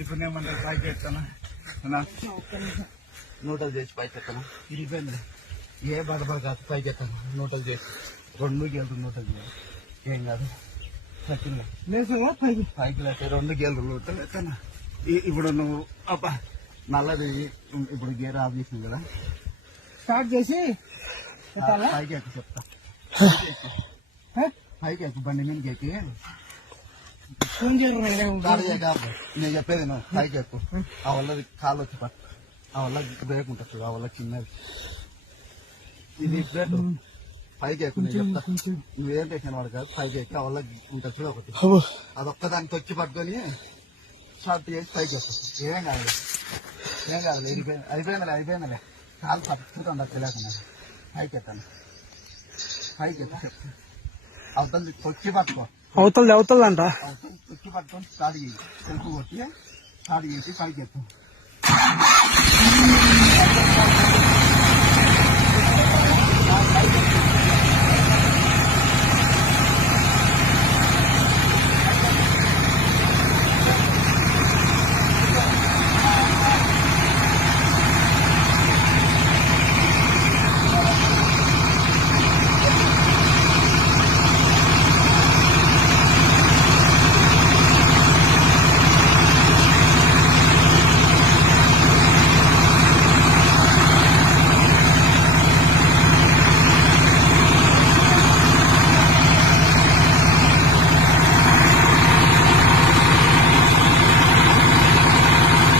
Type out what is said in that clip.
ఇప్పుడు ఏమన్నా పైకి ఎత్తానా నూటలు చేసి పైకి ఎత్తాను ఇరిపోయింది ఏ బడబడ కాదు పైకి ఎత్తాను నూటలు చేసి 2 గేలు నూటలు చేయాలి ఏం కాదు పైకి లేస్తే 2 గేలు నూటలు ఎత్తాను ఇప్పుడు నువ్వు అబ్బా నల్లది ఇప్పుడు గేర్ ఆఫ్ చేసింది కదా స్టార్ట్ చేసి పైకి ఎక్కు చెప్తా పైకి ఎక్కు బండి మీదకి ఎక్కి నేను చెప్పేది నువ్వు పైకి ఎక్కు ఆ వల్ల కాలు వచ్చి పట్టు ఆ వల్ల బ్రేక్ ఉంటుంది ఆ వల్ల చిన్నది ఇది బ్రేక్ పైకి ఎక్కు నేను చెప్తా నువ్వేం చేసిన వాడు కాదు పైకి ఎక్కి ఆ వల్ల ఉంటుంది ఒకటి అదొక్కదాన్ని తొక్కి పట్టుకొని షార్ట్ చేసి పైకి ఎక్కు ఏం కాదు అయిపోయిందిలే కాలు పట్టుకుంటా తెలియకుండా పైకి ఎత్తాను పైకి ఎత్తా చెప్తా అవతల తొక్కి పట్టుకో అవుతుందంట తొక్కి పట్టుకొని స్టార్ట్ చేయి తెలుపు కొట్టి స్టార్ట్ చేసి పైకి ఎత్తు